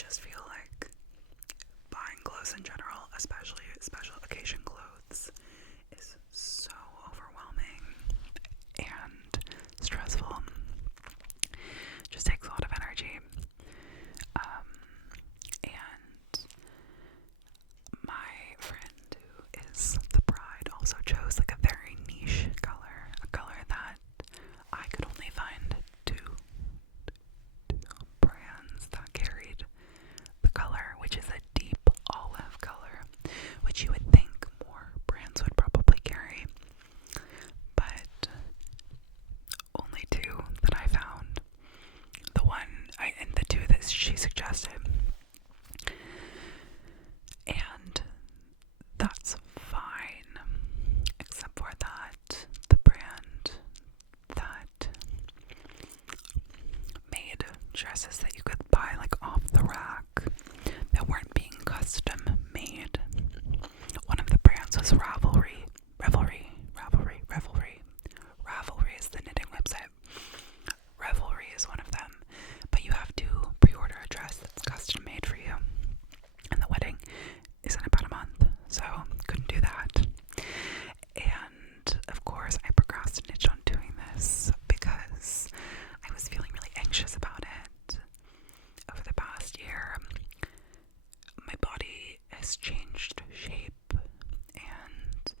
just feel like buying clothes in general, especially special occasion clothes, is so overwhelming and stressful. Just takes a lot of energy. And my friend who is the bride also chose like a very niche color, a color that I could only find two brands that carried the color, which is a deep olive color, which you would think more brands would probably carry, but only two that I found. And the two that she suggested. And that's fine, except for that the brand that made dresses that you could buy like off the rack that weren't being custom made. One of the brands was Ravelry. Ravelry is the knitting website. Ravelry is one of them, but you have to pre-order a dress that's custom made for you, and the wedding is in about a month, so couldn't do that. And of course I procrastinated on doing this because I was feeling really anxious about it. Over the past year, my body has changed shape, and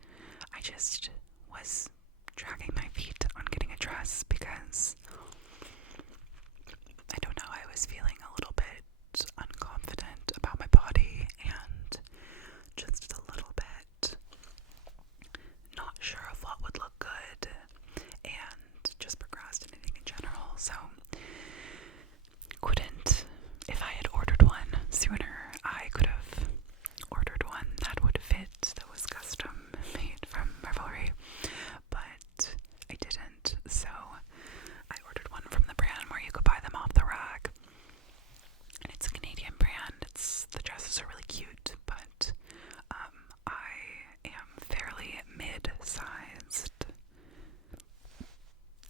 I just was dragging my feet on getting a dress because I don't know, I was feeling a little bit unconfident about my body and just a little bit not sure of what would look good and just procrastinating in general. So if I had ordered one sooner, I could have ordered one that would fit, that was custom made from Ravelry, but I didn't. So I ordered one from the brand where you could buy them off the rack, and it's a Canadian brand. The dresses are really cute, but I am fairly mid-sized.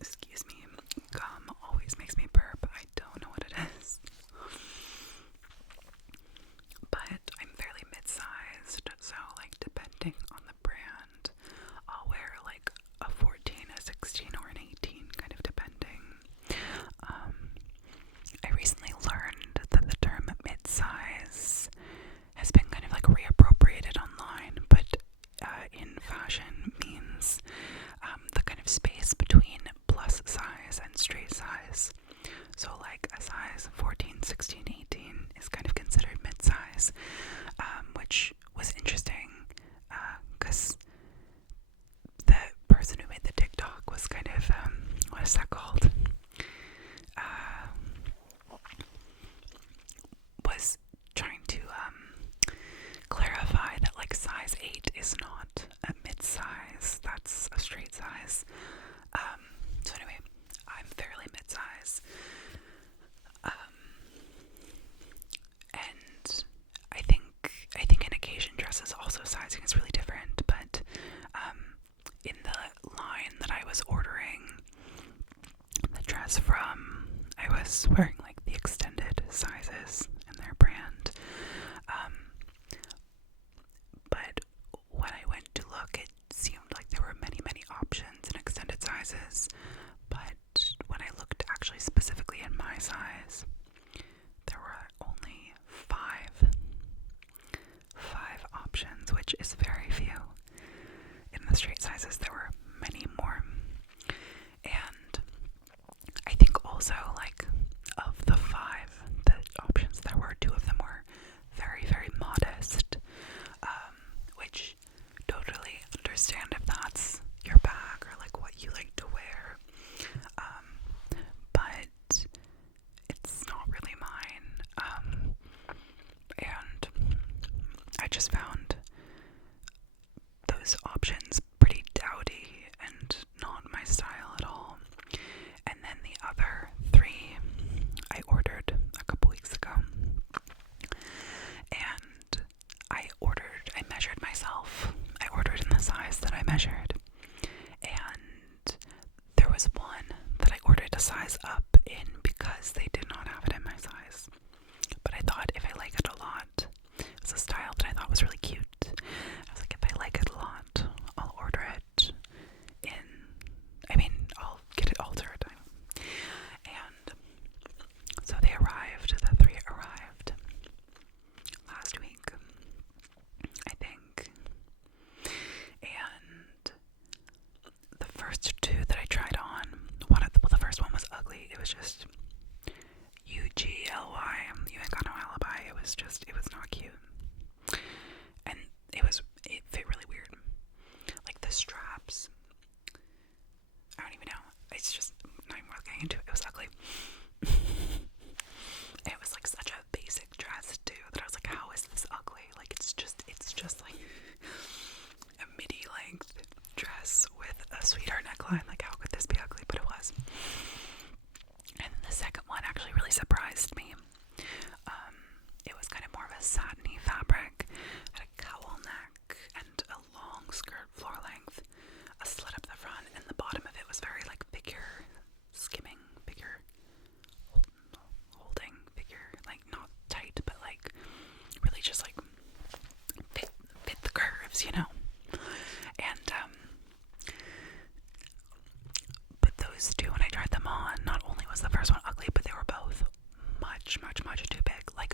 Excuse me, gum always makes me burp. I don't know what it is, but I'm fairly mid-sized, so like depending on the brand, I'll wear like a 14, a 16, or an 18, kind of depending. I recently learned that the term mid-size has been kind of like reappropriated online, but in fashion means the kind of space between plus size and straight size. So like a size 14, 16, 18 is kind of considered mid-size, which was interesting because the person who made the TikTok was kind of, what is that called? Was trying to clarify that like size 8 is not a mid-size, that's a straight size. So anyway, I'm fairly mid-size. And I think in occasion dresses also sizing is really different, but in the line that I was ordering the dress from, I was wearing like the extended sizes in their brand. But when I went to look, it seemed like there were many options in extended sizes, but when I looked actually specifically in my size, there were only five options, which is very few. In the straight sizes, there were many more. And I think also, like, of the options there were, two of them were very modest, which totally understand if that's your bag or like what you like to wear, but it's not really mine, and I just found those options pretty dowdy and not my style at all. And then the other three I ordered a couple weeks ago, and I measured myself. I ordered in the size that I measured, and there was one that I ordered a size up in because they did not have it in my size. But I thought if I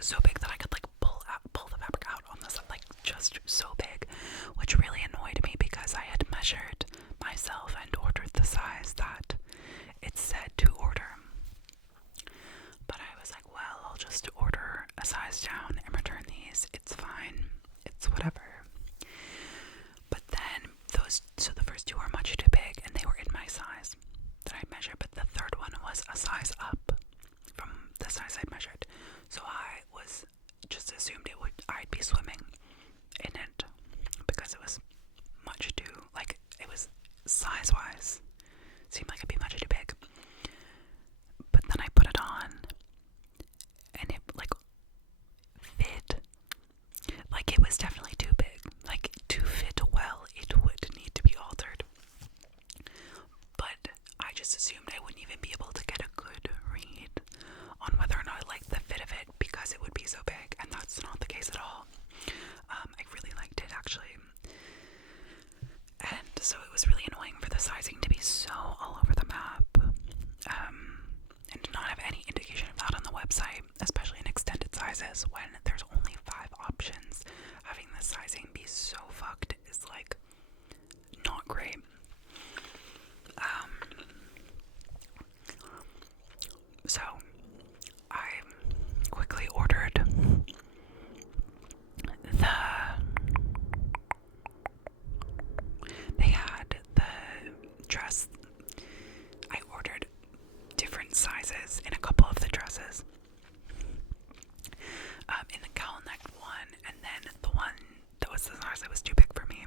so big that I could like pull the fabric out on this, like just so big, which really annoyed me because I had measured myself and ordered the size that it said to order. But I was like, well, I'll just order a size down and return these. It's fine. It's whatever. But then so the first two were much too big and they were in my size that I measured, but the third one was a size up from the size I measured. So I was just assumed I'd be swimming in it because it was much too, like, it was size-wise, seemed like it'd be much too big. But then I put it on and it, like, fit. Like, it was definitely too big. Like, to fit well, it would need to be altered. But I just assumed I wouldn't even be able to get a good read on whether or not I liked the fit of it because it would be so big, and that's not the case at all. I really liked it, actually. And so it was really annoying for the sizing to be so all over the map, and to not have any indication of that on the website, especially in extended sizes when there's only 5 options. Having the sizing be so fucked is like not great. So I quickly ordered they had the dress. I ordered different sizes in a couple of the dresses. In the cowl neck one, and then the one that was the size that was too big for me.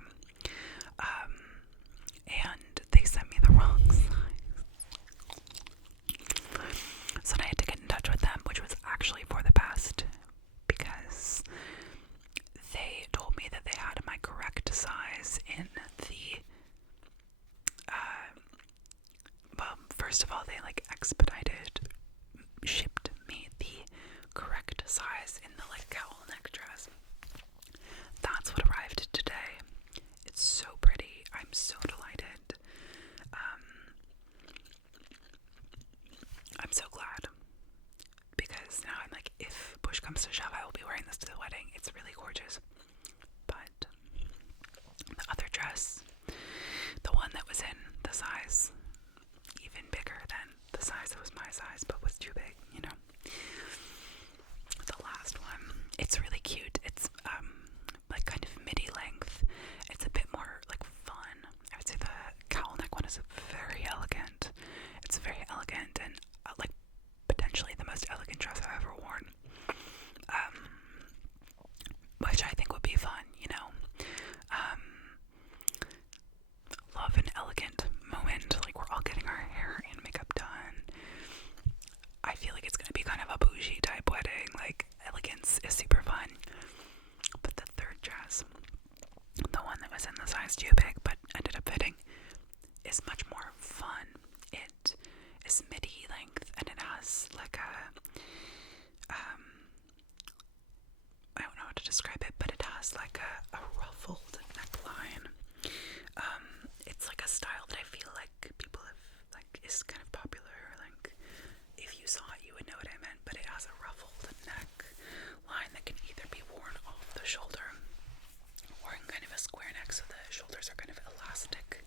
And they sent me the wrong size. So I had to get in touch with them, which was actually for the best, because they told me that they had my correct size in the, well, first of all, they like shipped me the correct size in the like cowl neck dress. That's what arrived today. It's so pretty. I'm so delighted. I'm so glad, because now I'm like, if push comes to shove, I will be wearing this to the wedding. It's really gorgeous. But the other dress, the one that was in the size even bigger than the size that was my size but was too big, you know. The last one, it's really cute. It's like kind of midi length. It's a bit more like fun. I would say the cowl neck one is very elegant. It's very elegant and like potentially the most elegant dress I've ever worn. Which I think would be fun, you know. Love an elegant moment, like we're all getting our hair and makeup done. I feel like it's gonna be kind of a bougie type wedding, like elegance is super fun. But the third dress, the one that was in the size too big but ended up fitting, is much more fun. It is midi length and it has like a, I don't know how to describe it, but it has like a ruffled neckline. It's like a style that I feel like people have, like, is kind of popular. Like, if you saw it, you would know what I meant. But it has a ruffled neck line that can either be worn off the shoulder or in kind of a square neck, so the shoulders are kind of elastic.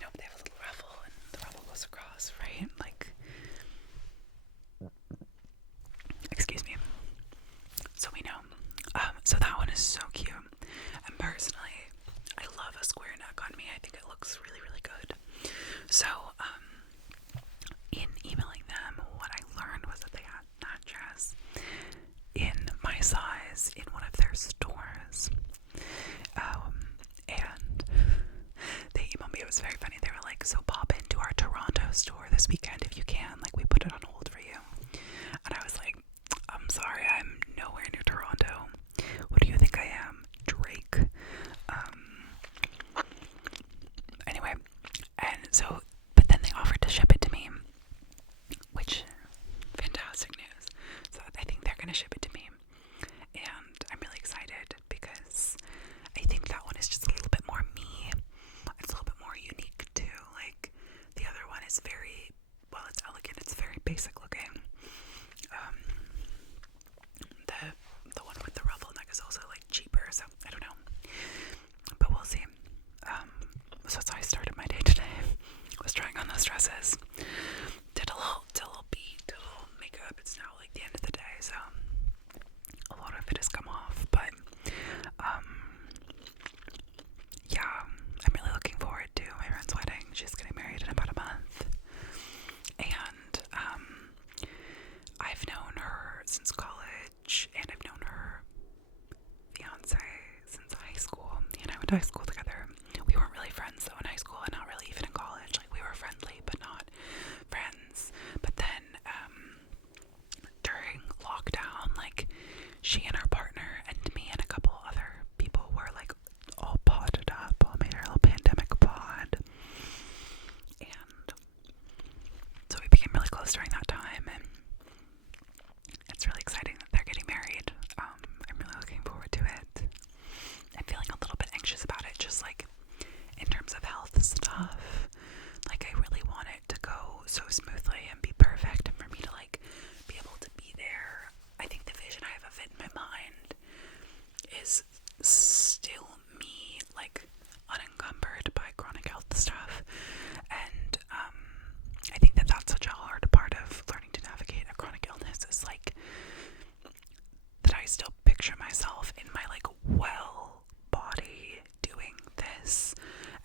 You know, they have a little ruffle and the ruffle goes across, right? Like, excuse me. So we know. So that one is so cute. And personally, I love a square neck on me. I think it looks really, really good. So, in emailing them, what I learned was that they had that dress in my size in one of their stores. And they emailed me. It was very funny. They were like, so pop into our Toronto store this weekend if you can. Like, we put it on hold for you. And I was like, I'm sorry, I'm nowhere near Toronto. What do you think I am? Drake? Anyway, and so, but then they offered to ship it to me, which, fantastic news. So I think they're going to ship it to me went to high school together. We weren't really friends though in high school, and not really even in college. Like, we were friendly, but not friends. But then, during lockdown, like, she and her partner and me and a couple other people were like all podded up, all made our little pandemic pod. And so we became really close during that time, and it's really exciting that they're getting married. I'm really looking forward to it. I'm feeling a little bit anxious about it, just like in terms of health stuff. Like, I really want it to go so smoothly and be perfect, and for me to like be able to be there. I think the vision I have of it in my mind is still me, like, unencumbered by chronic health stuff. And I think that that's such a hard part of learning to navigate a chronic illness, is like that I still picture myself in my like well body doing this,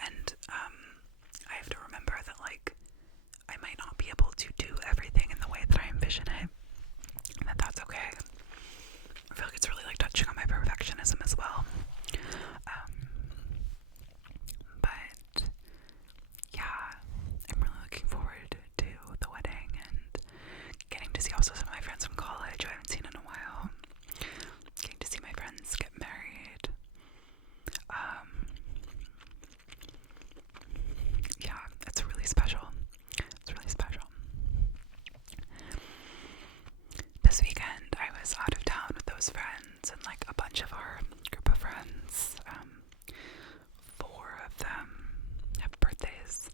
and I have to remember that like I might not be able to do everything in the way that I envision it, and that that's okay. I feel like it's really like touching on my perfectionism as well. But yeah, I'm really looking forward to the wedding and getting to see also some of my friends from college who I haven't seen in a while. Getting to see my friends get married. Yeah, it's really special. It's really special. This weekend I was out of town with those friends, and like a bunch of our group of friends, 4 of them have birthdays.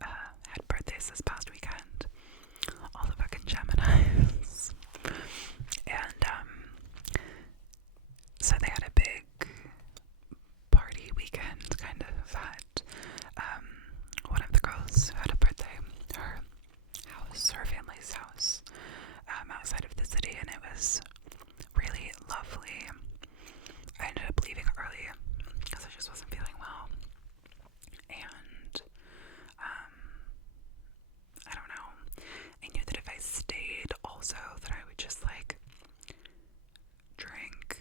Had birthdays this past weekend. All the fucking Geminis. And so they had a big party weekend kind of at one of the girls who had a birthday, her house, her family's house, outside of the city, and it was really lovely. I ended up leaving early because I just wasn't feeling well, and I don't know, I knew that if I stayed also that I would just like drink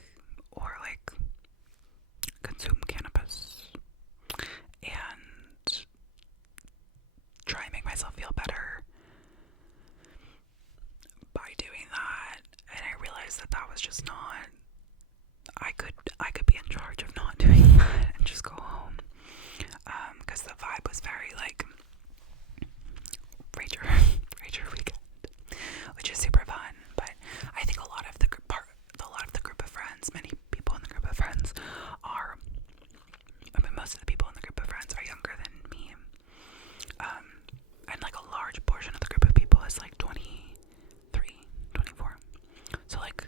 or like consume cannabis and try and make myself feel better by doing that. And I realized that that was just not, I could be in charge of not doing that and just go home, because the vibe was very like rager weekend, which is super fun. But I think a lot of the group of friends, many people in the group of friends are, I mean, most of the people in the group of friends are younger than me, and like a large portion of the group of people is like 23, 24, so like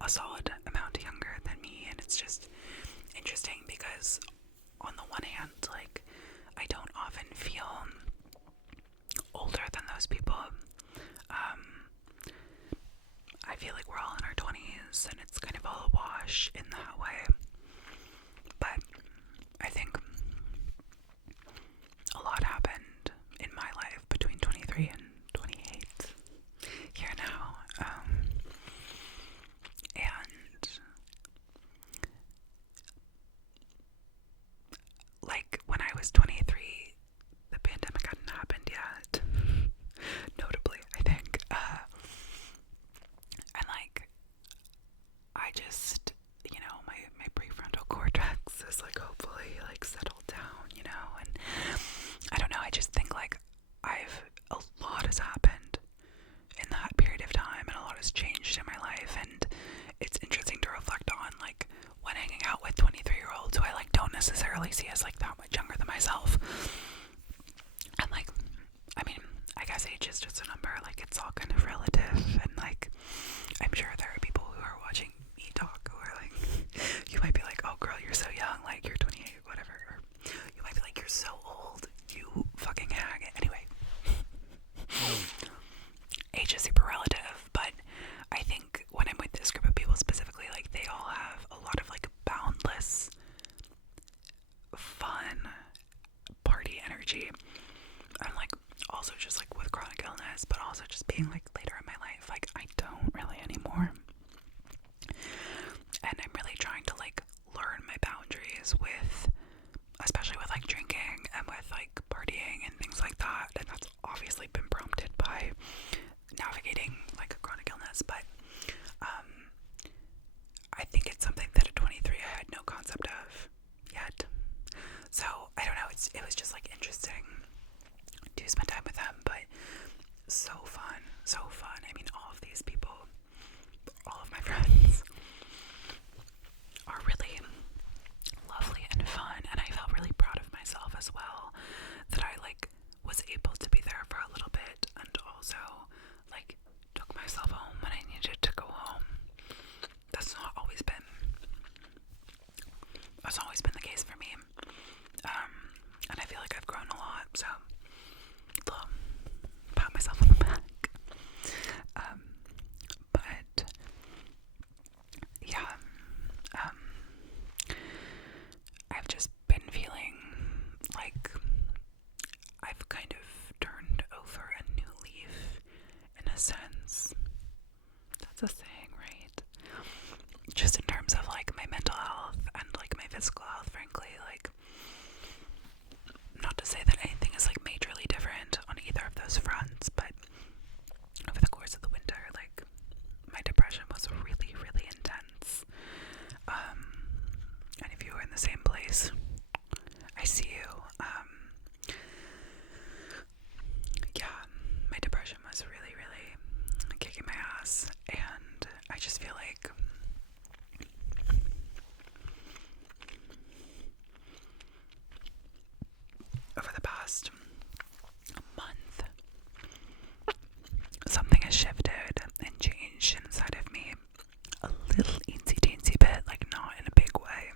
a solid amount younger than me. And it's just interesting because on the one hand, like, I don't often feel older than those people. I feel like we're all in our 20s and it's kind of all a wash in that way. But I think a lot happened in my life between 23 and 28 here now. And like when I was 23, the pandemic hadn't happened yet. Notably, I think. And like, I just, you know, my prefrontal cortex is like hopefully like settled down, you know, and I don't know, I just think like a lot has happened in that period of time, and a lot has changed in my life, and it's interesting to reflect on like when hanging out with 23-year-olds who I like don't necessarily see as like that much younger than myself, the saying, right? Just in terms of like my mental health and like my physical health, frankly, like, not to say that anything is like majorly different on either of those fronts, but over the course of the winter, like, my depression was really, really intense. And if you were in the same place, I see you. Yeah, my depression was really, really kicking my ass, and I just feel like over the past month, something has shifted and changed inside of me a little eensy teensy bit, like not in a big way.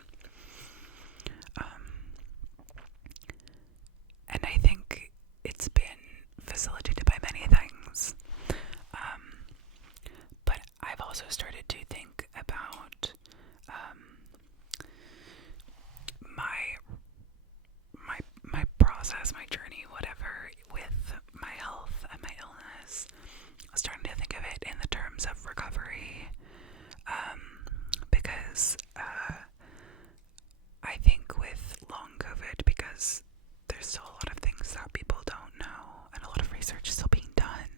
And I think it's been facilitated by many things. But I've also started to think about my process, my journey, whatever, with my health and my illness. I'm starting to think of it in the terms of recovery, because I think with long COVID, because there's still a lot of things that people don't know, and a lot of research is still being done.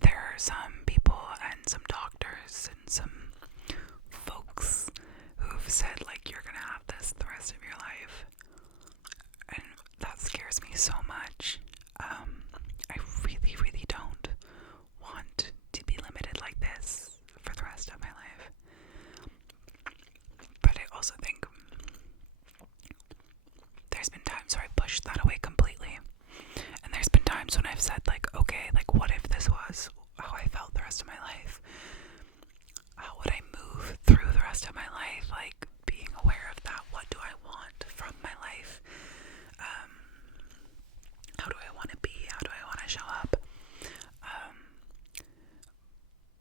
There are some people and some doctors and some folks who've said, like, you're gonna have this the rest of your life. And that scares me so much. I really, really don't want to be limited like this for the rest of my life. But I also think there's been times where I pushed that away completely. And there's been times when I've said, like, okay, like, what if this was how I felt the rest of my life? How would I move through the rest of my life? Like, being aware of that. What do I want from my life? How do I want to be? How do I want to show up?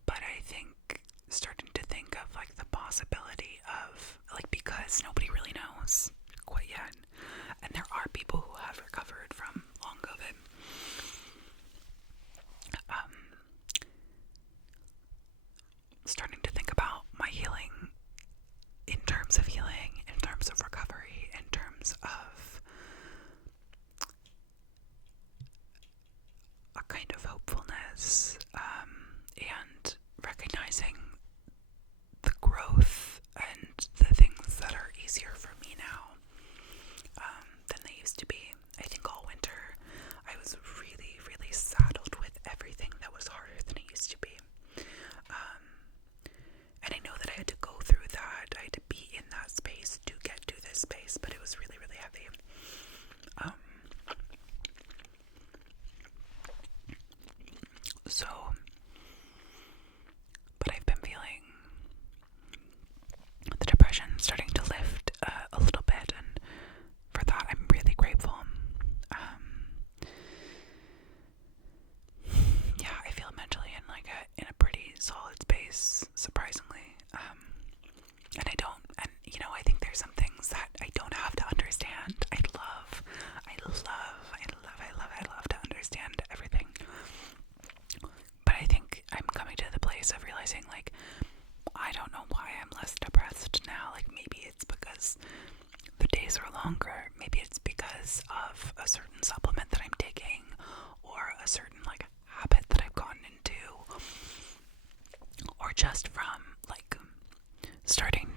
But I think starting to think of, like, the possibility of, like, because nobody really knows quite yet, and there are people who have recovered from long COVID, starting to think about my healing, in terms of healing, in terms of recovery, in terms of a kind of hopefulness, and recognizing the growth and the things that are easier for me now than they used to be. I think all winter I was really, really saddled with everything that was harder than it used to be. And I know that I had to go through that. I had to be in that space to get to this space, but it was really, really heavy. But I've been feeling the depression starting to lift a little bit, and for that I'm really grateful. Yeah, I feel mentally in a pretty solid space, surprisingly. I think there's some things that I don't have to understand. I love to understand everything. But I think I'm coming to the place of realizing, like, I don't know why I'm less depressed now. Like, maybe it's because the days are longer. Maybe it's because of a certain supplement that I'm taking, or a certain, like, habit that I've gotten into, or just from, like, starting